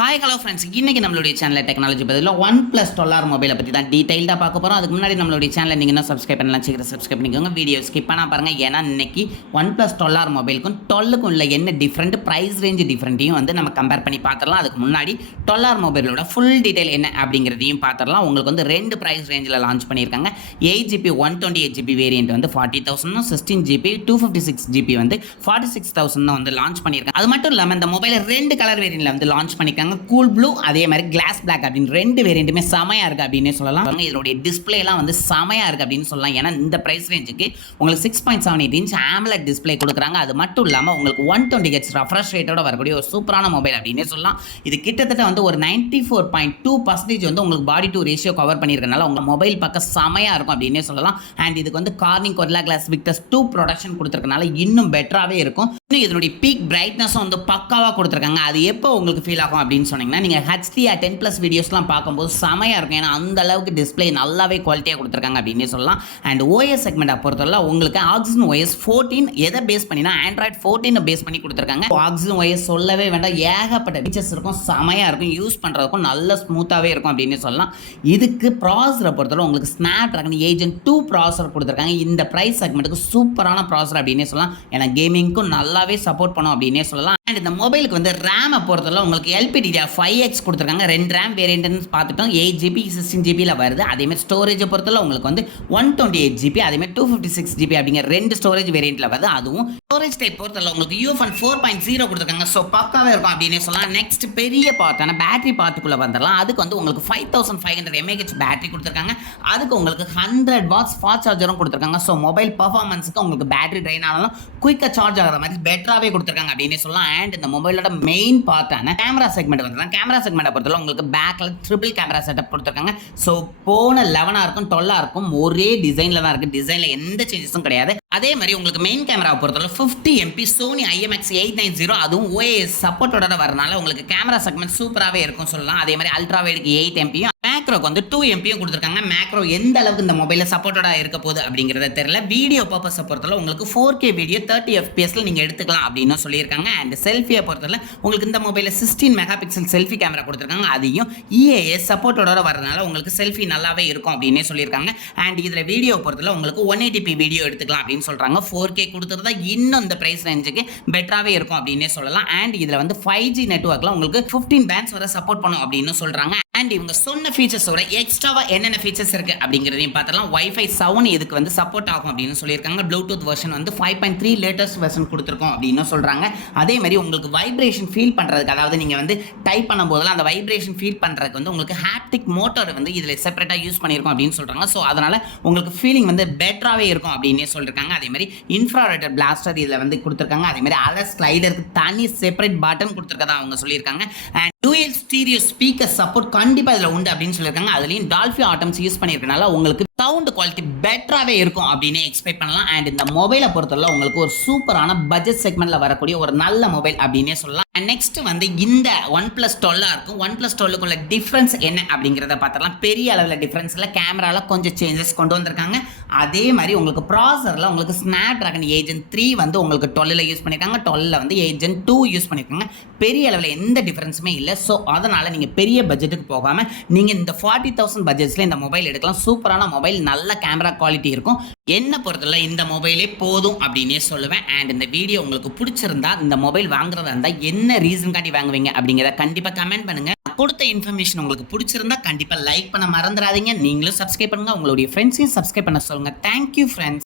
Hi hello friends இன்னைக்கு நம்மளுடைய சேனலில் டெக்னாலஜி பதில் ஒன் ப்ளஸ் டொல்லார் மொபைலை பற்றி தான் டீட்டெயில்டாக பார்க்க போகிறோம் அதுக்கு முன்னாடி நம்மளுடைய சேனலை நீங்கள் இன்னும் சப்ஸ்கிரைப் பண்ணலாம் சீக்கிரம் சப்ஸ்கிரைப் பண்ணிக்கோங்க. வீடியோ ஸ்கிப் பண்ணால் பாருங்கள் ஏன்னா இன்னைக்கு ஒன் ப்ளஸ் டொல்லார் மொபைலுக்கும் டொல்லுக்கும் உள்ள என்ன டிஃப்ரெண்ட் ப்ரைஸ் ரேஞ்ச் டிஃப்ரெண்ட்டையும் வந்து நம்ம கம்பேர் பண்ணி பார்த்துடலாம். அதுக்கு முன்னாடி டொல்லார் மொபைலோட ஃபுல் டீட்டெயில் என்ன அப்படிங்கிறதையும் பார்த்துடலாம். உங்களுக்கு வந்து ரெண்டு ப்ரைஸ் ரேஞ்சில் லான்ச் பண்ணியிருக்காங்க. Eight GB one twenty eight GB variant வந்து forty தௌசண்டும் sixteen GB two fifty six GB வந்து ஃபார்ட்டி சிக்ஸ் தௌசண்ட் வந்து லான்ச் பண்ணியிருக்காங்க. அது மட்டும் இல்லாமல் இந்த மொபைலை ரெண்டு கலர் வேரியண்ட்டில் வந்து லான்ச் பண்ணியிருக்காங்க கூல் ப்ளூ அதே மாதிரி கிளாஸ் பிளாக் அப்படின்னு. ரெண்டு வேரியண்ட்டுமே செமையாக இருக்குது அப்படின்னே சொல்லலாம். பாருங்க, இதனுடைய டிஸ்பிளேலாம் வந்து செமையாக இருக்குது அப்படின்னு சொல்லலாம். ஏன்னா இந்த ப்ரைஸ் ரேஞ்சுக்கு உங்களுக்கு six point seven eight inch AMOLED display கொடுக்குறாங்க. அது மட்டும் இல்லாமல் உங்களுக்கு ஒன் டுவெண்ட்டி ஹெச் ரெஃப்ரெஷ் ரேட்டோட வரக்கூடிய ஒரு சூப்பரான மொபைல் அப்படின்னே சொல்லலாம். இது கிட்டத்தட்ட வந்து ஒரு ninety four point two percentage வந்து உங்களுக்கு பாடி டூ ரேஷியோ கவர் பண்ணியிருக்கனால உங்கள் மொபைல் பக்கம் செமையாக இருக்கும் அப்படின்னே சொல்லலாம். அண்ட் இதுக்கு வந்து Corning Gorilla glass Victus two protection கொடுத்துருக்கனால இன்னும் பெட்டராகவே இருக்கும். இன்னும் இதனுடைய பீக் பிரைட்னஸும் வந்து பக்காவாக கொடுத்துருக்காங்க. அது எப்போ உங்களுக்கு ஃபீல் ஆகும் அப்படின்னு சொன்னீங்கன்னா நீங்கள் ஹெச்டிஆர் டென் ப்ளஸ் வீடியோஸ்லாம் பார்க்கும்போது செமையாக இருக்கும். ஏன்னா அந்த அளவுக்கு டிஸ்ப்ளே நல்லாவே குவாலிட்டியாக கொடுத்துருக்காங்க அப்படின்னே சொல்லலாம். அண்ட் ஓஎஸ் செக்மெண்ட்டை பொறுத்தவரை உங்களுக்கு ஆக்சிஜன் ஓஎஸ் ஃபோர்டீன் எதை பேஸ் பண்ணினா ஆண்ட்ராய்ட் ஃபோர்டீனை பேஸ் பண்ணி கொடுத்துருக்காங்க. ஆக்சிஜன் ஓஎஸ் சொல்லவே வேண்டாம். ஏகப்பட்ட ஃபீச்சர்ஸ் இருக்கும். செமையாக இருக்கும். யூஸ் பண்ணுறதுக்கும் நல்ல ஸ்மூத்தாகவே இருக்கும் அப்படின்னு சொல்லலாம். இதுக்கு ப்ராசரை பொறுத்தவரை உங்களுக்கு ஸ்னாப் ட்ராகன் ஏஜென்ட் டூ ப்ராசர் கொடுத்துருக்காங்க. இந்த ப்ரைஸ் செக்மெண்ட்டுக்கு சூப்பரான ப்ராசர் அப்படின்னே சொல்லலாம். ஏன்னா கேமிங்க்கும் நல்ல நல்லாவே சப்போர்ட் பண்ணும் அப்படின்னே சொல்லலாம். அண்ட் இந்த மொபைலுக்கு வந்து ரேமை பொறுத்தவரை உங்களுக்கு எல்பிடிடிஆர் ஃபைவ் எக்ஸ் கொடுத்துருக்காங்க. ரெண்டு ரேம் வேரியன்ட்னு பார்த்துட்டோம். எயிட் ஜிபி சிக்ஸ்டீன் ஜிபியில் வருது. அதேமாதிரி ஸ்டோரேஜை பொறுத்தவரை உங்களுக்கு வந்து ஒன் டுவெண்ட்டி எயிட் ஜிபி அதேமாதிரி டூ ஃபிஃப்டி சிக்ஸ் ஜிபி அப்படிங்கிற ரெண்டு ஸ்டோரேஜ் வேரியண்ட்டில் வருது. அதுவும் ஸ்டோரேஜ் டைப் பொறுத்தவரை உங்களுக்கு யூஎஃப்என் ஃபோர் பாயிண்ட் ஜீரோ கொடுத்துருக்காங்க. ஸோ பக்காவே இருக்கும் அப்படின்னே சொல்லலாம். நெக்ஸ்ட் பெரிய பார்ட்டான பேட்டரி பார்த்துக்குள்ளே வந்துடலாம் அதுக்கு வந்து உங்களுக்கு five thousand five hundred mAh battery கொடுத்துருக்காங்க. அதுக்கு உங்களுக்கு ஹண்ட்ரட் வாட்ஸ் ஃபாஸ்ட் சார்ஜரும் கொடுத்துருக்காங்க. ஸோ மொபைல் பர்ஃபார்மன்ஸுக்கு உங்களுக்கு பேட்டரி ட்ரெயின் ஆனாலும் குயிக்காக சார்ஜ் ஆகிற மாதிரி பெட்டராகவே கொடுத்துருக்காங்க அப்படின்னு சொல்லலாம். அண்ட் இந்த மொபைலோட மெயின் பார்ட்டான கேமரா செக்மெண்ட் வந்து கேமரா செக்மெண்ட்டை பொறுத்தவரை உங்களுக்கு பேக்கில் ட்ரிபிள் கேமரா செட்டப் கொடுத்துருக்காங்க. ஸோ போன லெவனாக இருக்கும் டுவெல்லாக இருக்கும் ஒரே டிசைனில் தான் இருக்குது டிசைனில் எந்த சேஞ்சஸும் கிடையாது. அதே மாதிரி உங்களுக்கு மெயின் கேமராவை பொறுத்தவரை fifty MP Sony IMX eight nine zero அதுவும் ஓஏஎஸ் சப்போர்ட்டோட வரனால உங்களுக்கு கேமரா செக்மெண்ட் சூப்பராகவே இருக்கும் சொல்லலாம். அதே மாதிரி அல்ட்ரா வைடுக்கு எயிட் எம்பியும் மேக்ரோக்கு வந்து டூ எம்பியும் கொடுத்துருக்காங்க. மேக்ரோ எந்த அளவுக்கு இந்த மொபைலில் சப்போர்ட்டடாக இருக்க போகுது அப்படிங்கிறத தெரியல. வீடியோ பர்பஸை பொறுத்தவரை உங்களுக்கு ஃபோர் கே வீடியோ தேர்ட்டி எஃபிஎஸ்ல நீங்கள் எடுத்துக்கலாம் அப்படின்னு சொல்லியிருக்காங்க. அண்ட் செல்ஃபியை பொறுத்தவரை உங்களுக்கு இந்த மொபைலில் sixteen mega pixel selfie camera கொடுத்துருக்காங்க. அதையும் இஏஎஸ் சப்போர்ட்டோட வரதுனால உங்களுக்கு செல்ஃபி நல்லாவே இருக்கும் அப்படின்னே சொல்லியிருக்காங்க. அண்ட் இதில் வீடியோ பொறுத்தவரை உங்களுக்கு ஒன் எயிட்டிபி வீடியோ எடுத்துக்கலாம் அப்படின்னு சொல்கிறாங்க ஃபோர் கே கொடுத்துருந்தா இன்னும் இந்த ப்ரைஸ் ரேஞ்சுக்கு பெட்டராகவே இருக்கும் அப்படின்னே சொல்லலாம். அண்ட் இதில் வந்து ஃபைவ் ஜி நெட்ஒர்க்கில் உங்களுக்கு ஃபிஃப்டீன் பேண்ட்ஸ் வரை சப்போர்ட் பண்ணும் அப்படின்னு சொல்கிறாங்க அண்ட் இவங்க சொன்ன ஃபீச்சர்ஸோட எக்ஸ்ட்ராவாக என்னென்ன ஃபீச்சர்ஸ் இருக்குது அப்படிங்கிறதையும் பார்த்தலாம் வைஃபை சவுண்ட் இதுக்கு வந்து சப்போர்ட் ஆகும் அப்படின்னு சொல்லியிருக்காங்க. ப்ளூடூத் வெர்ஷன் வந்து five point three latest version கொடுத்துருக்கோம் அப்படின்னு சொல்கிறாங்க அதே மாதிரி உங்களுக்கு வைப்ரேஷன் ஃபீல் பண்ணுறதுக்கு அதாவது நீங்கள் வந்து டைப் பண்ணும் போதெல்லாம் அந்த வைப்ரேஷன் ஃபீல் பண்ணுறதுக்கு வந்து உங்களுக்கு ஹாப்டிக் மோட்டார் வந்து இதில் செப்பரேட்டாக யூஸ் பண்ணியிருக்கோம் அப்படின்னு சொல்கிறாங்க ஸோ அதனால் உங்களுக்கு ஃபீலிங் வந்து பெட்டராகவே இருக்கும் அப்படின்னே சொல்லியிருக்காங்க. அதே மாதிரி இன்ஃப்ராரெட்டர் பிளாஸ்டர் இதில் வந்து கொடுத்துருக்காங்க. அதே மாதிரி அலர் ஸ்லைடருக்கு தனி செப்பரேட் பட்டன் கொடுத்துருக்கதா அவங்க சொல்லியிருக்காங்க. And dual stereo speaker support கண்டிப்பாக இதில் உண்டு அப்படின்னு சொல்லியிருக்காங்க. அதுலேயும் டால்ஃபி ஆட்டம்ஸ் யூஸ் பண்ணியிருக்கனால உங்களுக்கு சவுண்ட் குவாலிட்டி பெட்டராகவே இருக்கும் அப்படின்னு எக்ஸ்பெக்ட் பண்ணலாம். அண்ட் இந்த மொபைலை பொறுத்தவரை உங்களுக்கு ஒரு சூப்பரான பட்ஜெட் செக்மெண்ட்டில் வரக்கூடிய ஒரு நல்ல மொபைல் அப்படின்னே சொல்லலாம். அண்ட் நெக்ஸ்ட் வந்து இந்த ஒன் ப்ளஸ் டுவெல்லாக இருக்கும். ஒன் ப்ளஸ் டுவெல்லுக்குள்ள டிஃப்ரென்ஸ் என்ன அப்படிங்கிறத பார்த்தலாம் பெரிய அளவில் டிஃப்ரென்ஸில் கேமராவில் கொஞ்சம் சேஞ்சஸ் கொண்டு வந்திருக்காங்க. அதே மாதிரி உங்களுக்கு ப்ராசரில் உங்களுக்கு ஸ்னாப் ட்ராகன் ஏஜென்ட் த்ரீ வந்து உங்களுக்கு டுவெல்லில் யூஸ் பண்ணியிருக்காங்க. டுவெல்லில் வந்து ஏஜென்ட் டூ யூஸ் பண்ணியிருக்காங்க. பெரிய அளவில் எந்த டிஃப்ரென்ஸுமே இல்லை. ஸோ அதனால் நீங்கள் பெரிய பட்ஜெட்டுக்கு போகாமல் நீங்கள் இந்த ஃபார்ட்டி தௌசண்ட் பட்ஜெட்ஸில் இந்த மொபைல் எடுக்கலாம். சூப்பரான மொபைல் நல்ல கேமரா குவாலிட்டி இருக்கும். என்ன பொறுத்தவரை இந்த மொபைலே போதும் அப்படின்னே சொல்லுவேன். அண்ட் இந்த வீடியோ உங்களுக்கு பிடிச்சிருந்தா இந்த மொபைல் வாங்குறதா இருந்தால் என்ன ரீசன் காட்டி வாங்குவீங்க அப்படிங்கிறத கண்டிப்பாக கமெண்ட் பண்ணுங்க. கொடுத்த இன்ஃபர்மேஷன் உங்களுக்கு பிடிச்சிருந்தா கண்டிப்பாக லைக் பண்ண மறந்துடாதீங்க. நீங்களும் சப்ஸ்கிரைப் பண்ணுங்க. உங்களுடைய ஃப்ரெண்ட்ஸையும் சப்ஸ்கிரைப் பண்ண சொல்லுங்க. Thank you friends